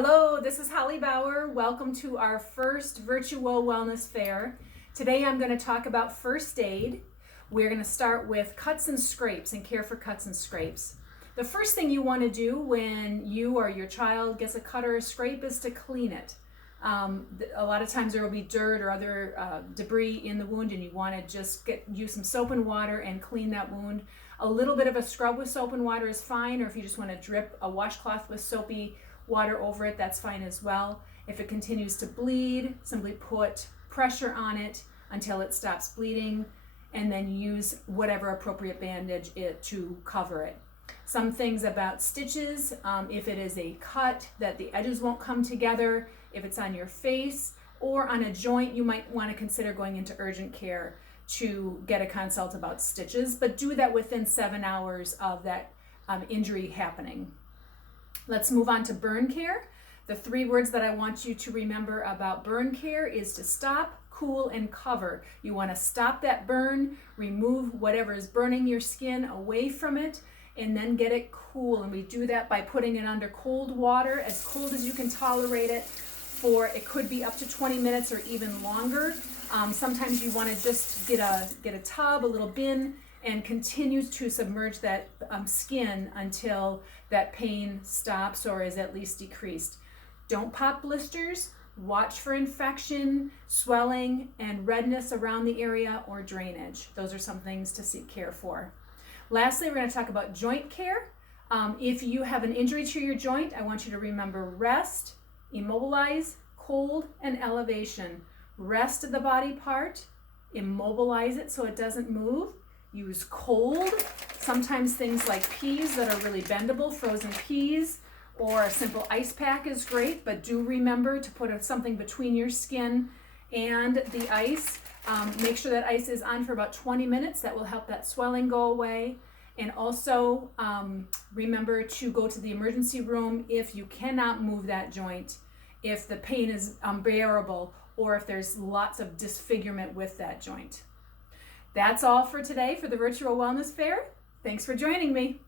Hello, this is Holly Bauer. Welcome to our first Virtual Wellness Fair. Today I'm going to talk about first aid. We're going to start with cuts and scrapes and care for cuts and scrapes. The first thing you want to do when you or your child gets a cut or a scrape is to clean it. A lot of times there will be dirt or other debris in the wound, and you want to just use some soap and water and clean that wound. A little bit of a scrub with soap and water is fine, or if you just want to drip a washcloth with soapy water over it, that's fine as well. If it continues to bleed, simply put pressure on it until it stops bleeding, and then use whatever appropriate bandage to cover it. Some things about stitches, if it is a cut that the edges won't come together, if it's on your face or on a joint, you might want to consider going into urgent care to get a consult about stitches, but do that within 7 hours of that injury happening. Let's move on to burn care. The 3 words that I want you to remember about burn care is to stop, cool, and cover. You want to stop that burn, remove whatever is burning your skin away from it, and then get it cool. And we do that by putting it under cold water, as cold as you can tolerate it, for it could be up to 20 minutes or even longer. Sometimes you want to just get a tub, a little bin, and continue to submerge that skin until that pain stops or is at least decreased. Don't pop blisters. Watch for infection, swelling, and redness around the area or drainage. Those are some things to seek care for. Lastly, we're going to talk about joint care. If you have an injury to your joint, I want you to remember rest, immobilize, cold, and elevation. Rest the body part, immobilize it so it doesn't move. Use cold, sometimes things like peas that are really bendable, frozen peas, or a simple ice pack is great, but do remember to put something between your skin and the ice. Make sure that ice is on for about 20 minutes. That will help that swelling go away. And also remember to go to the emergency room if you cannot move that joint, if the pain is unbearable, or if there's lots of disfigurement with that joint. That's all for today for the Virtual Wellness Fair. Thanks for joining me.